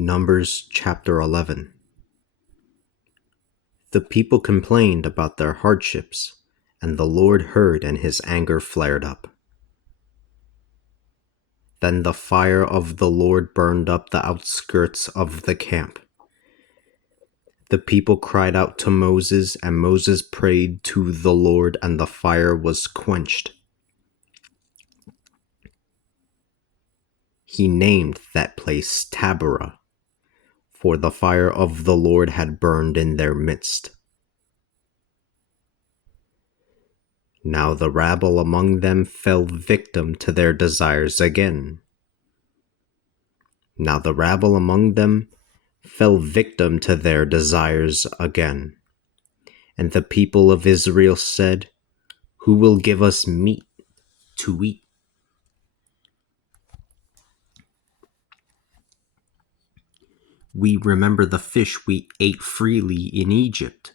Numbers chapter 11. The people complained about their hardships, and the Lord heard and his anger flared up. Then the fire of the Lord burned up the outskirts of the camp. The people cried out to Moses, and Moses prayed to the Lord, and the fire was quenched. He named that place Taberah, for the fire of the Lord had burned in their midst. Now the rabble among them fell victim to their desires again. And the people of Israel said, "Who will give us meat to eat?" We remember the fish we ate freely in Egypt.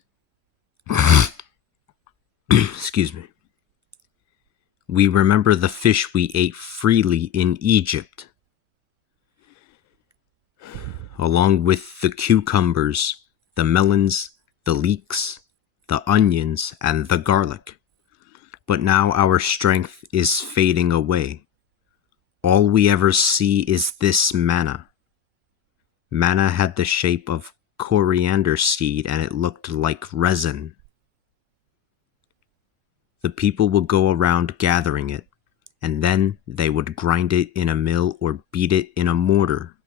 Excuse me. We remember the fish we ate freely in Egypt, along with the cucumbers, the melons, the leeks, the onions, and the garlic. But now our strength is fading away. All we ever see is this manna. Manna had the shape of coriander seed, and it looked like resin. The people would go around gathering it, and then they would grind it in a mill or beat it in a mortar.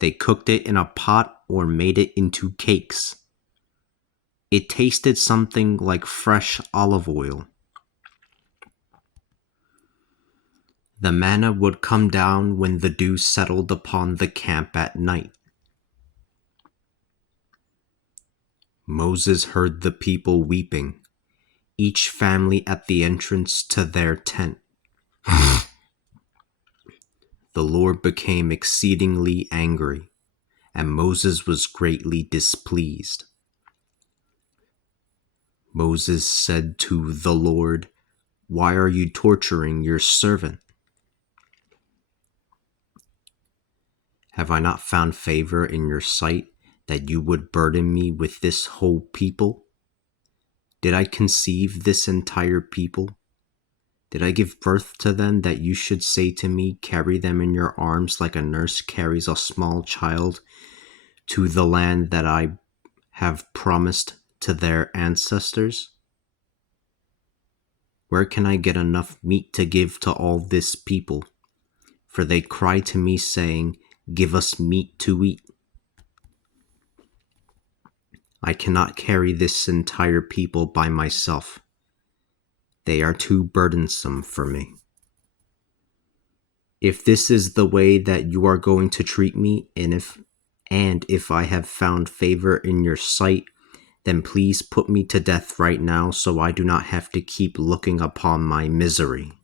They cooked it in a pot or made it into cakes. It tasted something like fresh olive oil. The manna would come down when the dew settled upon the camp at night. Moses heard the people weeping, each family at the entrance to their tent. The Lord became exceedingly angry, and Moses was greatly displeased. Moses said to the Lord, "Why are you torturing your servant? Have I not found favor in your sight that you would burden me with this whole people? Did I conceive this entire people? Did I give birth to them that you should say to me, 'Carry them in your arms like a nurse carries a small child to the land that I have promised to their ancestors?' Where can I get enough meat to give to all this people? For they cry to me, saying, 'Give us meat to eat.' I cannot carry this entire people by myself. They are too burdensome for me. If this is the way that you are going to treat me, and if I have found favor in your sight, then please put me to death right now so I do not have to keep looking upon my misery."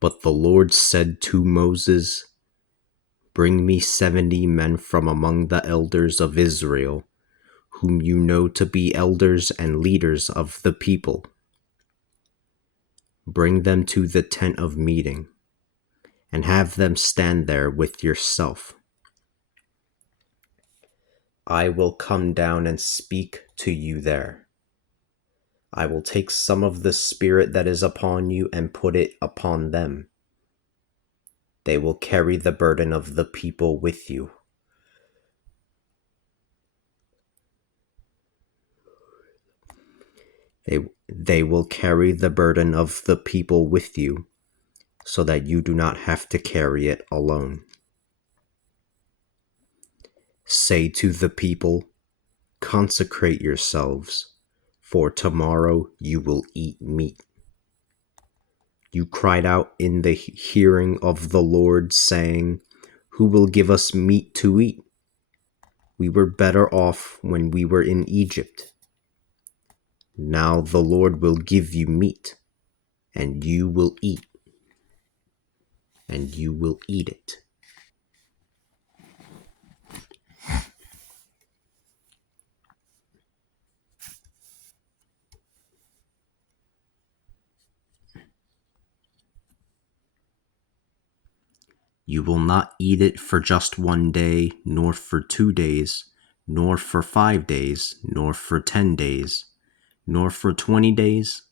But the Lord said to Moses, "Bring me 70 men from among the elders of Israel, whom you know to be elders and leaders of the people. Bring them to the tent of meeting, and have them stand there with yourself. I will come down and speak to you there. I will take some of the Spirit that is upon you and put it upon them. They will carry the burden of the people with you. They will carry the burden of the people with you, so that you do not have to carry it alone. Say to the people, 'Consecrate yourselves, for tomorrow you will eat meat.' You cried out in the hearing of the Lord, saying, 'Who will give us meat to eat? We were better off when we were in Egypt.' Now the Lord will give you meat, and you will eat it." You will not eat it for just 1 day, nor for 2 days, nor for 5 days, nor for 10 days, nor for 20 days.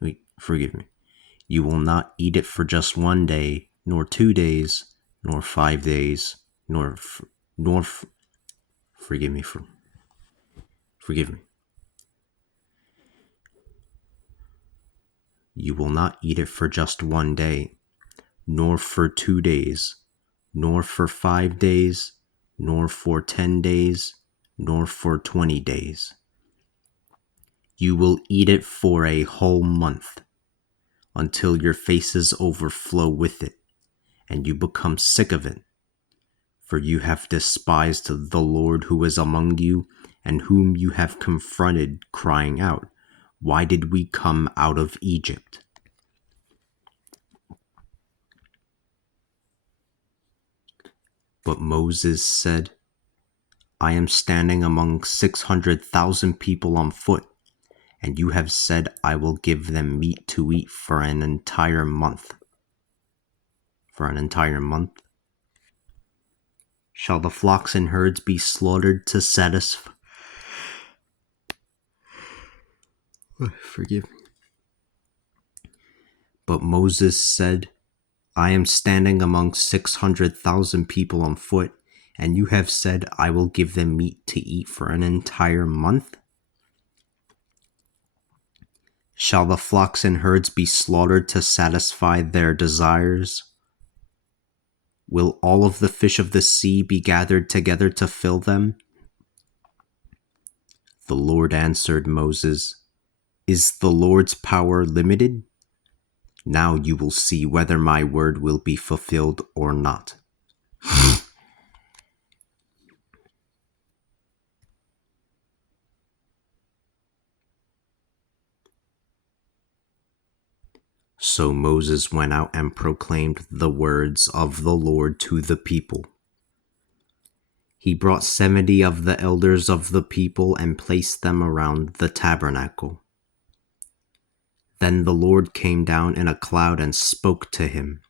Wait, forgive me. You will not eat it for just 1 day, nor 2 days, nor 5 days, forgive me. Forgive me. You will not eat it for just 1 day, nor for 2 days, nor for 5 days, nor for 10 days, nor for 20 days. You will eat it for a whole month, until your faces overflow with it, and you become sick of it. For you have despised the Lord who is among you, and whom you have confronted, crying out, "Why did we come out of Egypt?" But Moses said, "I am standing among 600,000 people on foot, and you have said I will give them meat to eat for an entire month." For an entire month? Shall the flocks and herds be slaughtered to satisfy? Forgive me. But Moses said, "I am standing among 600,000 people on foot, and you have said I will give them meat to eat for an entire month? Shall the flocks and herds be slaughtered to satisfy their desires? Will all of the fish of the sea be gathered together to fill them?" The Lord answered Moses, "Is the Lord's power limited? Now you will see whether my word will be fulfilled or not." So Moses went out and proclaimed the words of the Lord to the people. He brought 70 of the elders of the people and placed them around the tabernacle. Then the Lord came down in a cloud and spoke to him.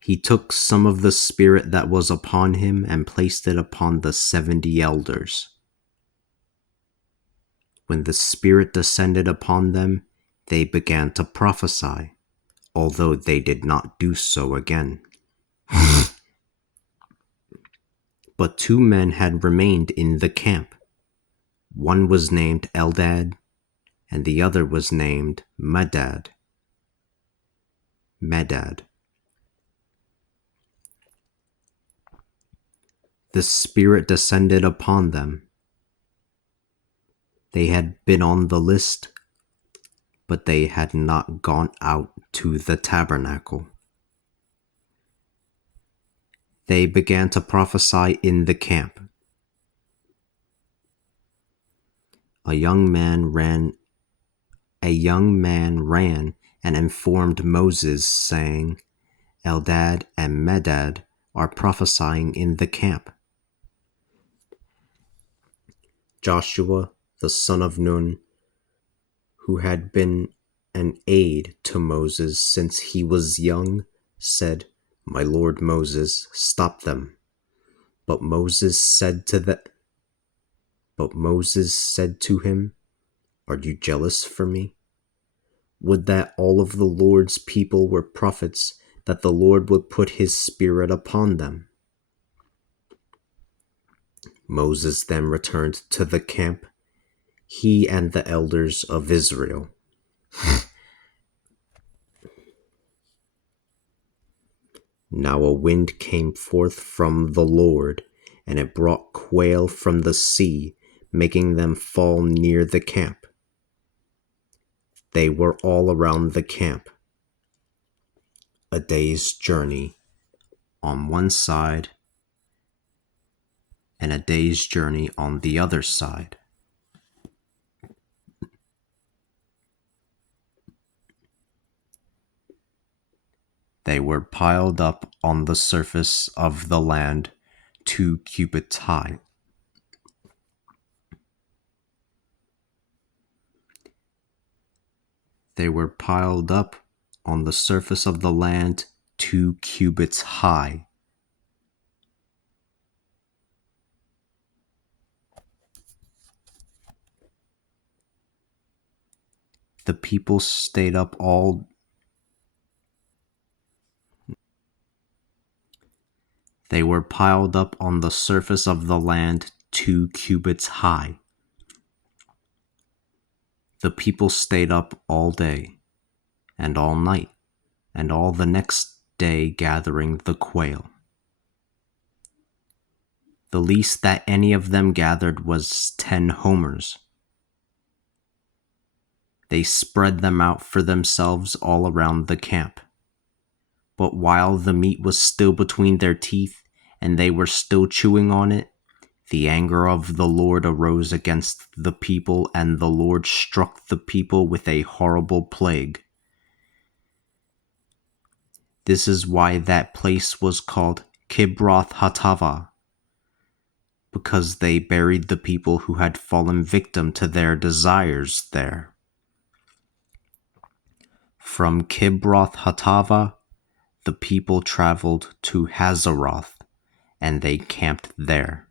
He took some of the Spirit that was upon him and placed it upon the 70 elders. When the Spirit descended upon them, they began to prophesy, although they did not do so again. But 2 men had remained in the camp. One was named Eldad, and the other was named Medad. The Spirit descended upon them. They had been on the list, but they had not gone out to the tabernacle. They began to prophesy in the camp. A young man ran and informed Moses, saying, "Eldad and Medad are prophesying in the camp." Joshua, the son of Nun, who had been an aide to Moses since he was young, said, "My lord Moses, stop them." But Moses said to him, "Are you jealous for me? Would that all of the Lord's people were prophets, that the Lord would put his Spirit upon them." Moses then returned to the camp, he and the elders of Israel. Now a wind came forth from the Lord, and it brought quail from the sea, making them fall near the camp. They were all around the camp, a day's journey on one side and a day's journey on the other side. They were piled up on the surface of the land 2 cubits high. They were piled up on the surface of the land 2 cubits high. The people stayed up all They were piled up on the surface of the land 2 cubits high. The people stayed up all day, and all night, and all the next day gathering the quail. The least that any of them gathered was 10 homers. They spread them out for themselves all around the camp. But while the meat was still between their teeth, and they were still chewing on it, the anger of the Lord arose against the people, and the Lord struck the people with a horrible plague. This is why that place was called Kibroth Hattaavah, because they buried the people who had fallen victim to their desires there. From Kibroth Hattaavah, the people traveled to Hazeroth, and they camped there.